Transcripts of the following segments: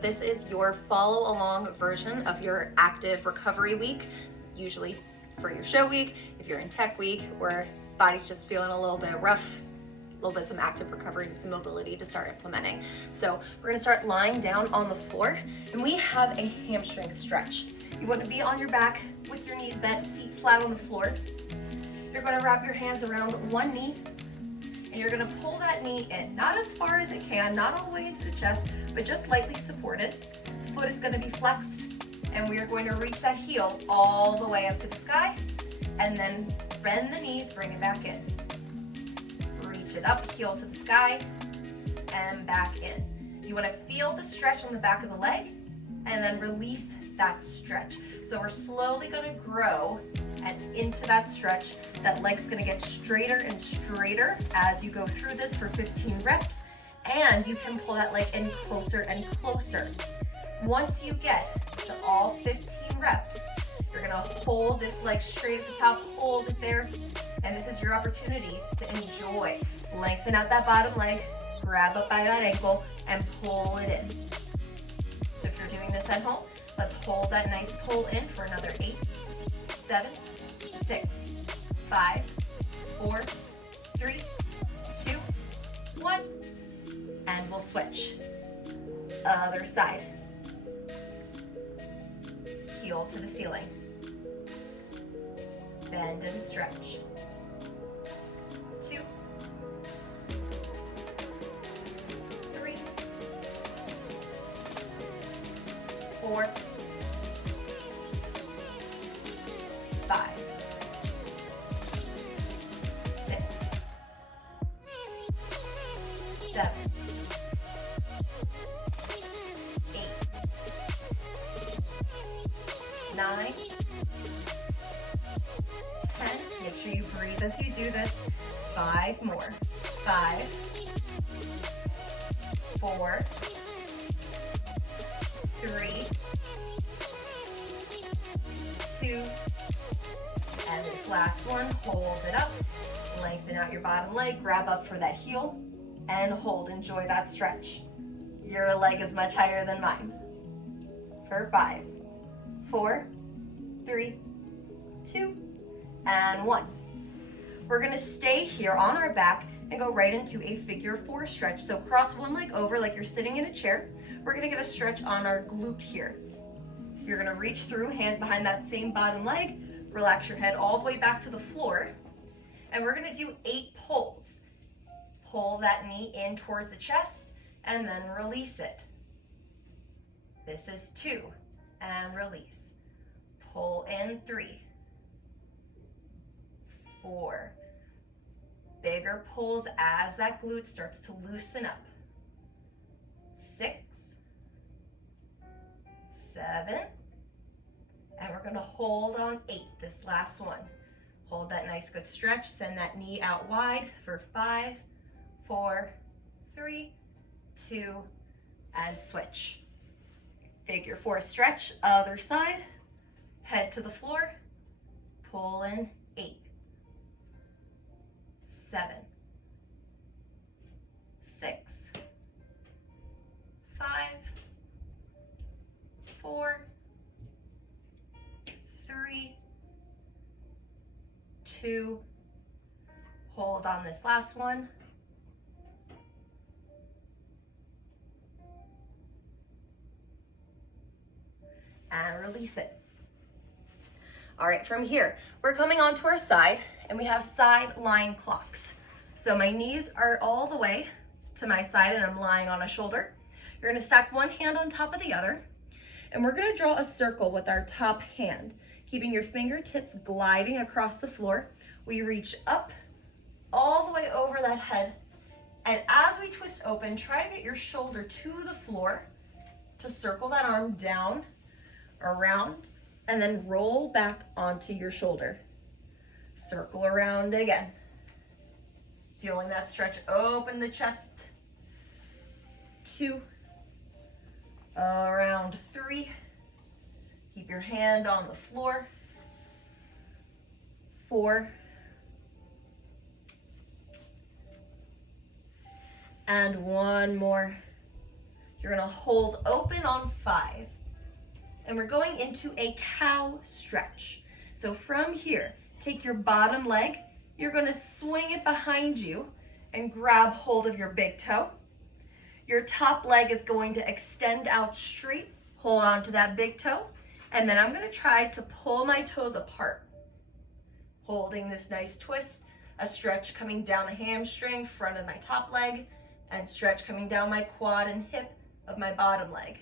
This is your follow along version of your active recovery week, usually for your show week, if you're in tech week, where body's just feeling a little bit rough, a little bit some active recovery and some mobility to start implementing. So we're gonna start lying down on the floor, and we have a hamstring stretch. You wanna be on your back with your knees bent, feet flat on the floor. You're gonna wrap your hands around one knee, and you're gonna pull that knee in, not as far as it can, not all the way into the chest, but just lightly supported. Foot is gonna be flexed, and we are going to reach that heel all the way up to the sky, and then bend the knee, bring it back in. Reach it up, heel to the sky, and back in. You wanna feel the stretch on the back of the leg, and then release that stretch. So we're slowly gonna grow and into that stretch. That leg's gonna get straighter and straighter as you go through this for 15 reps, and you can pull that leg in closer and closer. Once you get to all 15 reps, you're gonna hold this leg straight at the top, hold it there, and this is your opportunity to enjoy. Lengthen out that bottom leg, grab up by that ankle, and pull it in. So if you're doing this at home, let's hold that nice pull in for another 8, 7, 6, 5, 4, 3, 2, 1, and we'll switch. Other side. Heel to the ceiling. Bend and stretch. 2, 3, 4, 5, 6, 7, 8, 9, 10. Make sure you breathe as you do this. 5 more. 5, 4, 3, 2, and this last one, hold it up. Lengthen out your bottom leg, grab up for that heel, and hold. Enjoy that stretch. Your leg is much higher than mine. For 5, 4, 3, 2, and 1. We're gonna stay here on our back and go right into a figure 4 stretch. So cross one leg over like you're sitting in a chair. We're gonna get a stretch on our glute here. You're gonna reach through, hands behind that same bottom leg, relax your head all the way back to the floor, and we're gonna do 8 pulls. Pull that knee in towards the chest, and then release it. This is 2, and release. Pull in 3, 4. Bigger pulls as that glute starts to loosen up. 6, 7, and we're gonna hold on 8, this last one. Hold that nice good stretch, send that knee out wide for 5, 4, 3, 2, and switch. Figure 4 stretch, other side, head to the floor, pull in 8, 7, 6, 5, 4, 3, 2, hold on this last one, and release it. All right, from here, we're coming onto our side, and we have side lying clocks. So my knees are all the way to my side, and I'm lying on a shoulder. You're gonna stack one hand on top of the other, and we're gonna draw a circle with our top hand, keeping your fingertips gliding across the floor. We reach up all the way over that head, and as we twist open, try to get your shoulder to the floor to circle that arm down, around, and then roll back onto your shoulder. Circle around again. Feeling that stretch, open the chest. 2, around 3. Keep your hand on the floor. 4, and one more. You're gonna hold open on 5. And we're going into a cow stretch. So from here, take your bottom leg, you're gonna swing it behind you and grab hold of your big toe. Your top leg is going to extend out straight, hold on to that big toe, and then I'm gonna try to pull my toes apart. Holding this nice twist, a stretch coming down the hamstring, front of my top leg, and stretch coming down my quad and hip of my bottom leg.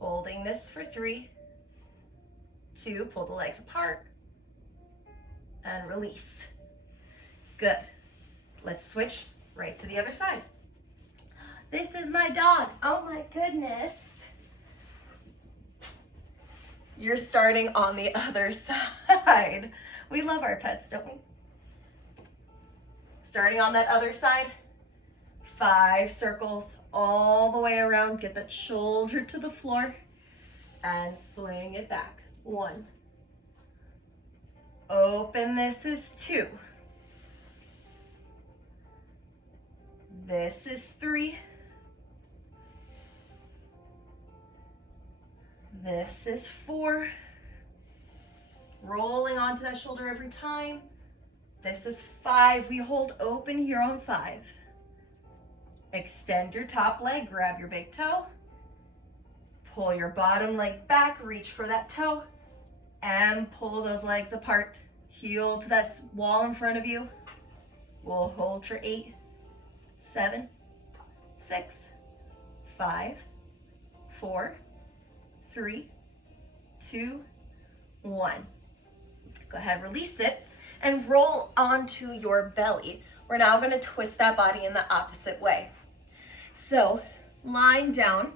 Holding this for 3, 2, pull the legs apart, and release. Good. Let's switch right to the other side. This is my dog. Oh my goodness. You're starting on the other side. We love our pets, don't we? Starting on that other side, 5 circles all the way around. Get that shoulder to the floor and swing it back. 1. Open, this is 2. This is 3. This is 4. Rolling onto that shoulder every time. This is 5. We hold open here on 5. Extend your top leg, grab your big toe. Pull your bottom leg back, reach for that toe, and pull those legs apart. Heel to that wall in front of you. We'll hold for 8, 7, 6, 5, 4, 3, 2, 1. Go ahead, release it, and roll onto your belly. We're now gonna twist that body in the opposite way. So, lying down,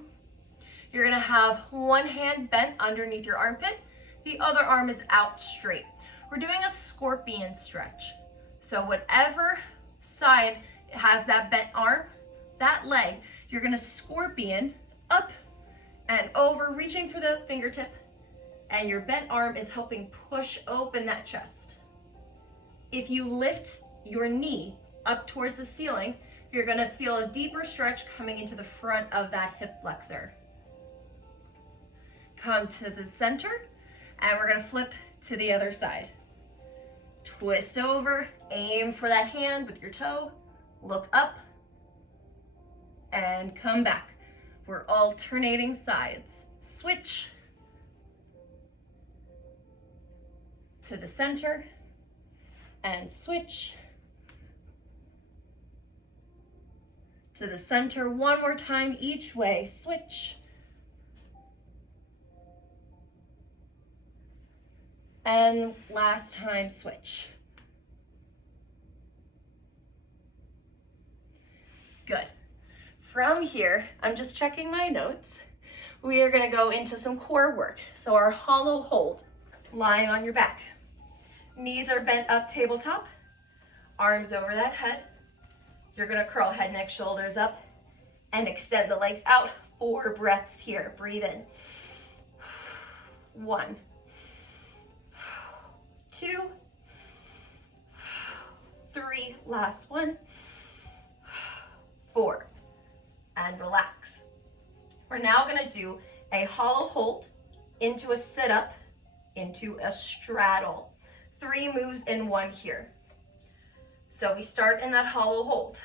you're gonna have one hand bent underneath your armpit, the other arm is out straight. We're doing a scorpion stretch. So whatever side has that bent arm, that leg, you're gonna scorpion up and over, reaching for the fingertip, and your bent arm is helping push open that chest. If you lift your knee up towards the ceiling, you're gonna feel a deeper stretch coming into the front of that hip flexor. Come to the center, and we're gonna flip to the other side. Twist over, aim for that hand with your toe, look up, and come back. We're alternating sides. Switch to the center, and switch to the center. One more time each way. Switch. And last time, switch. Good. From here, I'm just checking my notes. We are gonna go into some core work. So our hollow hold, lying on your back. Knees are bent up tabletop, arms over that head. You're gonna curl head, neck, shoulders up, and extend the legs out. 4 breaths here. Breathe in. 1, 2, 3, last one, 4, and relax. We're now gonna do a hollow hold into a sit-up, into a straddle. 3 moves in 1 here. So we start in that hollow hold.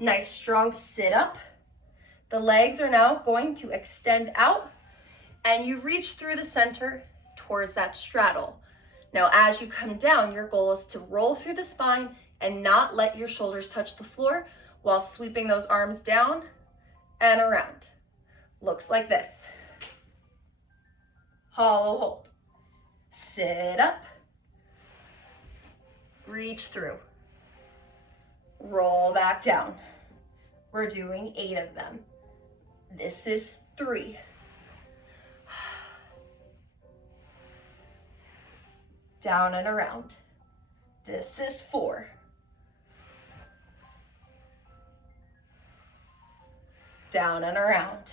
Nice strong sit-up. The legs are now going to extend out, and you reach through the center towards that straddle. Now, as you come down, your goal is to roll through the spine and not let your shoulders touch the floor while sweeping those arms down and around. Looks like this. Hollow hold. Sit up. Reach through. Roll back down. We're doing 8 of them. This is 3. Down and around. This is 4. Down and around.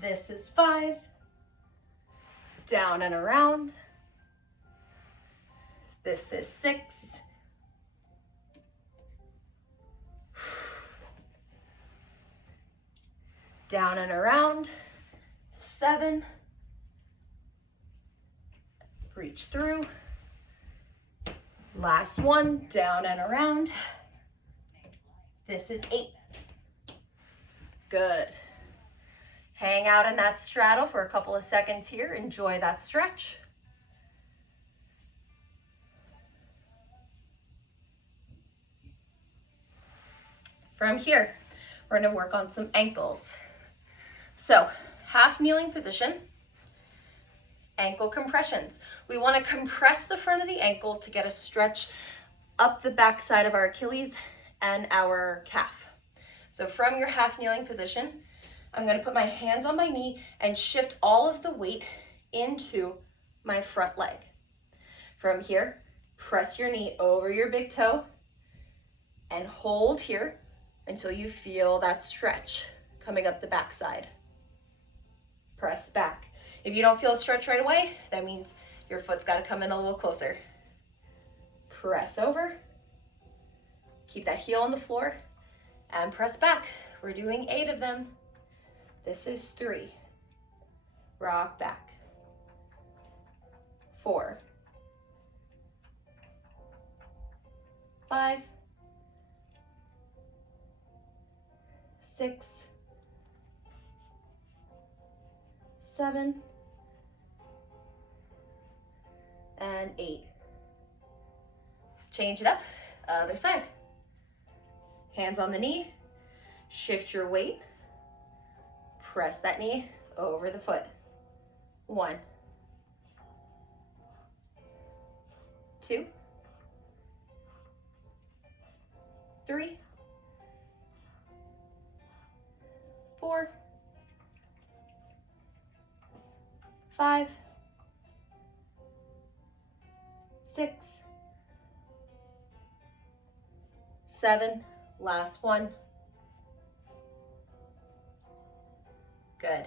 This is 5. Down and around. This is 6. down and around, 7, reach through, last one, down and around, this is 8, good. Hang out in that straddle for a couple of seconds here, enjoy that stretch. From here, we're going to work on some ankles. So, half kneeling position, ankle compressions. We want to compress the front of the ankle to get a stretch up the back side of our Achilles and our calf. So from your half kneeling position, I'm going to put my hands on my knee and shift all of the weight into my front leg. From here, press your knee over your big toe and hold here until you feel that stretch coming up the backside. Press back. If you don't feel a stretch right away, that means your foot's got to come in a little closer. Press over. Keep that heel on the floor and press back. We're doing 8 of them. This is 3. Rock back. 4. 5. 6, 7, and 8. Change it up, other side. Hands on the knee, shift your weight, press that knee over the foot. 1, 2, 3, 4, 5, 6, 7, last one. Good.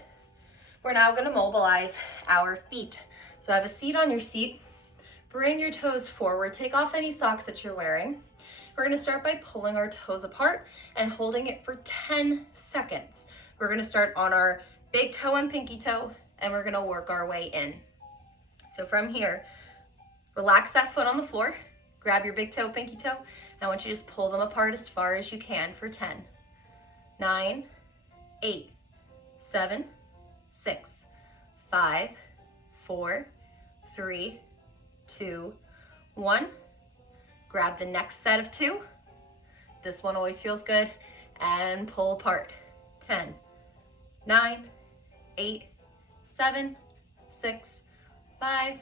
We're now going to mobilize our feet. So have a seat on your seat. Bring your toes forward. Take off any socks that you're wearing. We're going to start by pulling our toes apart and holding it for 10 seconds. We're going to start on our big toe and pinky toe, and we're going to work our way in. So from here, relax that foot on the floor, grab your big toe, pinky toe, and I want you to just pull them apart as far as you can for 10, 9, 8, 7, 6, 5, 4, 3, 2, 1. Grab the next set of 2. This one always feels good. And pull apart. 10, 9, 8, 7, 6, 5,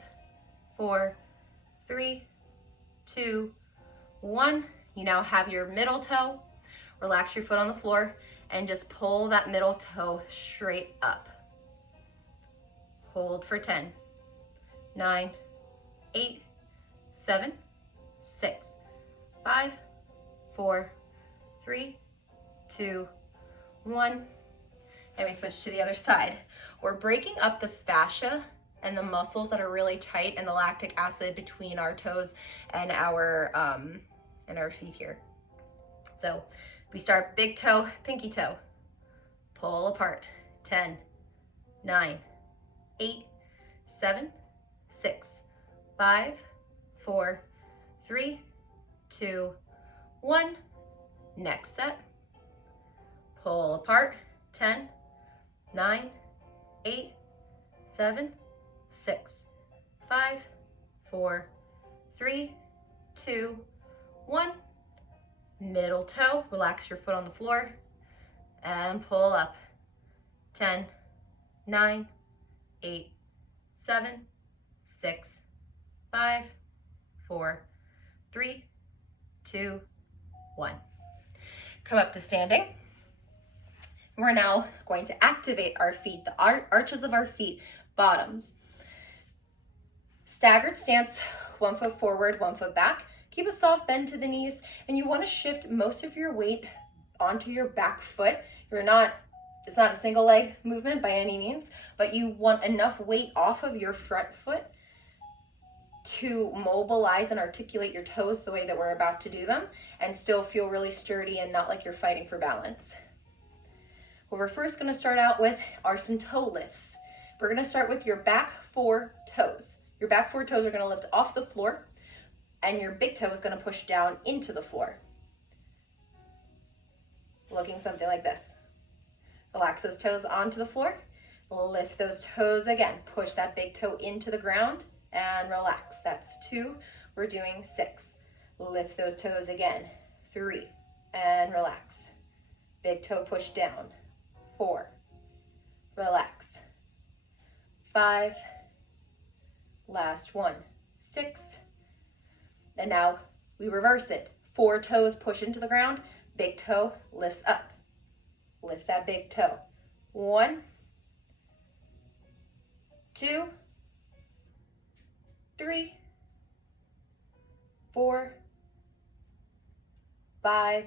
4, 3, 2, 1. You now have your middle toe. Relax your foot on the floor and just pull that middle toe straight up. Hold for 10, 9, 8, 7, 6, 5, 4, 3, 2, 1. And we switch to the other side. We're breaking up the fascia and the muscles that are really tight and the lactic acid between our toes and our feet here. So we start big toe, pinky toe. Pull apart. 10, 9, 8, 7, 6, 5, 4, 3, 2, 1. Next set. Pull apart. 10, 9, 8, 7, 6, 5, 4, 3, 2, 1. Middle toe. Relax your foot on the floor and pull up. 10, 9, 8, 7, 6, 5, 4, 3, 2, 1. Come up to standing. We're now going to activate our feet, the arches of our feet, bottoms. Staggered stance, 1 foot forward, 1 foot back. Keep a soft bend to the knees, and you want to shift most of your weight onto your back foot. It's not a single leg movement by any means, but you want enough weight off of your front foot to mobilize and articulate your toes the way that we're about to do them and still feel really sturdy and not like you're fighting for balance. What we're first gonna start out with are some toe lifts. We're gonna start with your back 4 toes. Your back 4 toes are gonna lift off the floor, and your big toe is gonna push down into the floor. Looking something like this. Relax those toes onto the floor. Lift those toes again. Push that big toe into the ground and relax. That's 2. We're doing 6. Lift those toes again. 3 and relax. Big toe push down. 4. Relax. 5. Last one. 6. And now we reverse it. 4 toes push into the ground. Big toe lifts up. Lift that big toe. 1, 2, 3, 4, 5,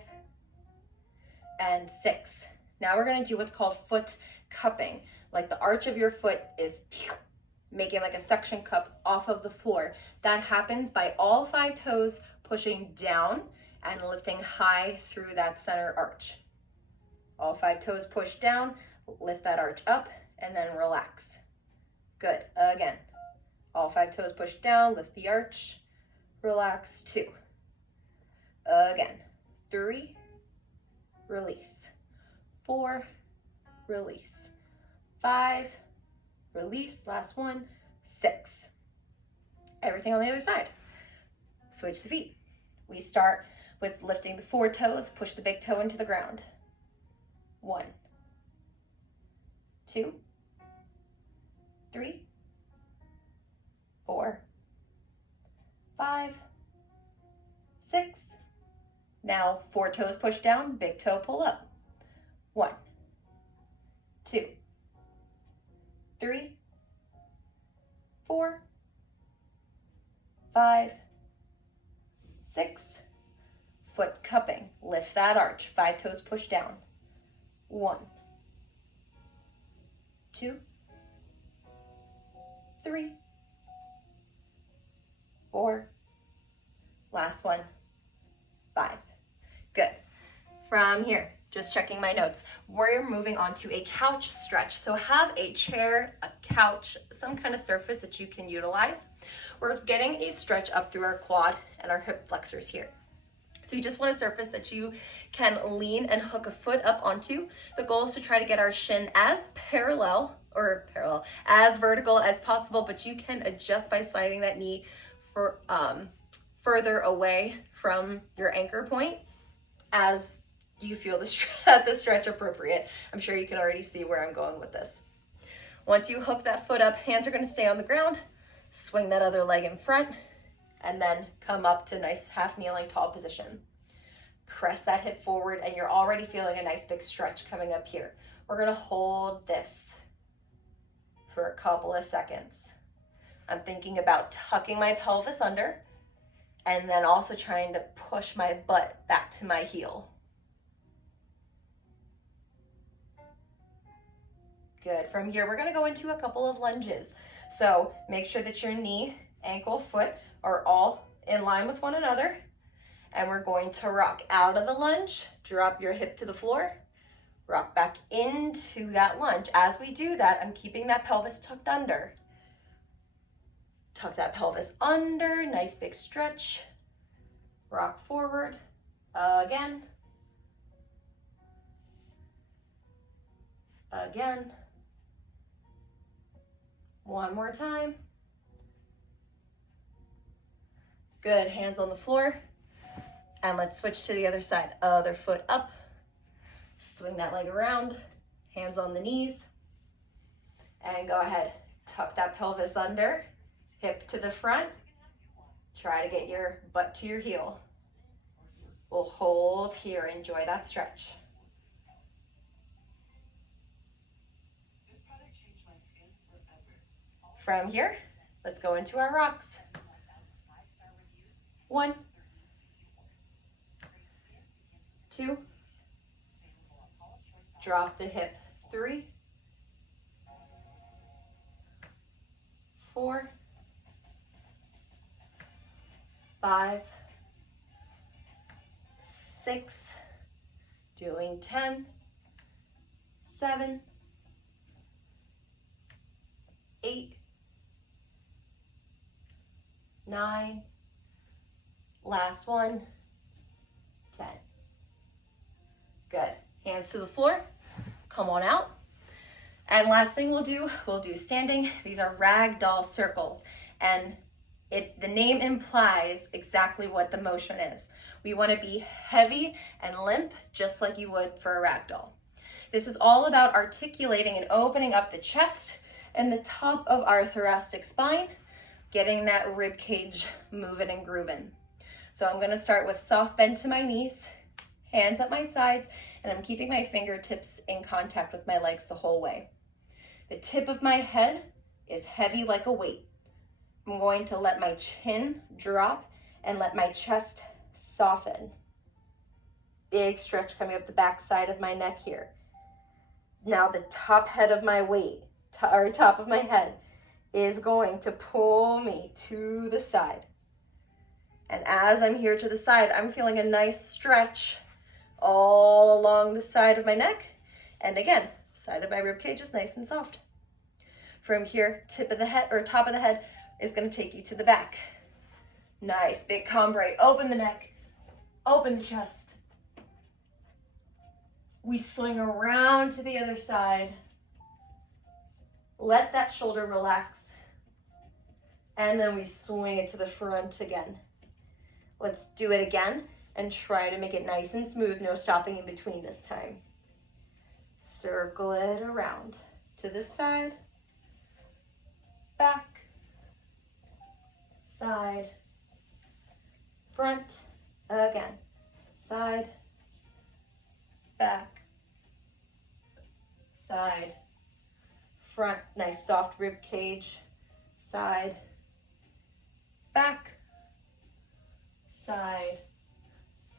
and 6. Now we're going to do what's called foot cupping. Like the arch of your foot is making like a suction cup off of the floor. That happens by all 5 toes pushing down and lifting high through that center arch. All 5 toes push down, lift that arch up, and then relax. Good. Again. All 5 toes push down, lift the arch, relax. 2. Again. 3, release. 4, release. 5, release. Last one. 6. Everything on the other side. Switch the feet. We start with lifting the 4 toes, push the big toe into the ground. 1, 2, 3, 4, 5, 6. Now 4 toes push down, big toe pull up. 1, 2, 3, 4, 5, 6. Foot cupping. Lift that arch. 5 toes push down. 1, 2, 3, 4. Last one. 5. Good. From here, just checking my notes, we're moving on to a couch stretch. So have a chair, a couch, some kind of surface that you can utilize. We're getting a stretch up through our quad and our hip flexors here. So you just want a surface that you can lean and hook a foot up onto. The goal is to try to get our shin as as vertical as possible, but you can adjust by sliding that knee for further away from your anchor point as you feel the stretch appropriate. I'm sure you can already see where I'm going with this. Once you hook that foot up, hands are going to stay on the ground. Swing that other leg in front, and then come up to nice half kneeling tall position. Press that hip forward, and you're already feeling a nice big stretch coming up here. We're gonna hold this for a couple of seconds. I'm thinking about tucking my pelvis under, and then also trying to push my butt back to my heel. Good. From here, we're gonna go into a couple of lunges. So make sure that your knee, ankle, foot are all in line with one another. And we're going to rock out of the lunge, drop your hip to the floor, rock back into that lunge. As we do that, I'm keeping that pelvis tucked under. Tuck that pelvis under, nice big stretch. Rock forward, again. Again. One more time. Good, hands on the floor. And let's switch to the other side. Other foot up. Swing that leg around. Hands on the knees. And go ahead. Tuck that pelvis under. Hip to the front. Try to get your butt to your heel. We'll hold here. Enjoy that stretch. From here, let's go into our rocks. 1, 2, drop the hip. 3, 4, 5, 6, doing 10, 7, 8, 9, last one, 10. Good. Hands to the floor. Come on out. And last thing we'll do standing. These are ragdoll circles. And the name implies exactly what the motion is. We want to be heavy and limp, just like you would for a ragdoll. This is all about articulating and opening up the chest and the top of our thoracic spine, getting that rib cage moving and grooving. So I'm going to start with soft bend to my knees, hands at my sides, and I'm keeping my fingertips in contact with my legs the whole way. The tip of my head is heavy like a weight. I'm going to let my chin drop and let my chest soften. Big stretch coming up the back side of my neck here. Now the top of my head is going to pull me to the side. And as I'm here to the side, I'm feeling a nice stretch all along the side of my neck. And again, side of my rib cage is nice and soft. From here, top of the head is going to take you to the back. Nice, big cambray. Open the neck, open the chest. We swing around to the other side. Let that shoulder relax. And then we swing it to the front again. Let's do it again and try to make it nice and smooth, no stopping in between this time. Circle it around to this side, back, side, front, again, side, back, side, front, nice soft rib cage, side, back, side,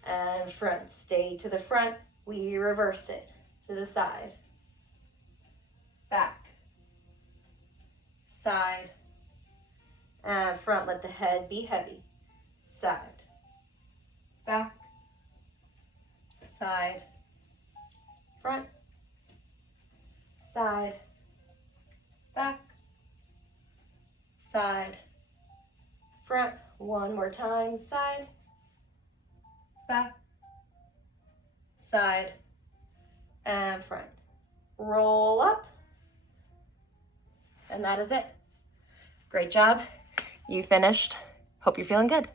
and front. Stay to the front. We reverse it to the side, back, side, and front. Let the head be heavy. Side, back, side, front, side, back, side, front. One more time. Side, back, side, and front. Roll up. And that is it. Great job. You finished. Hope you're feeling good.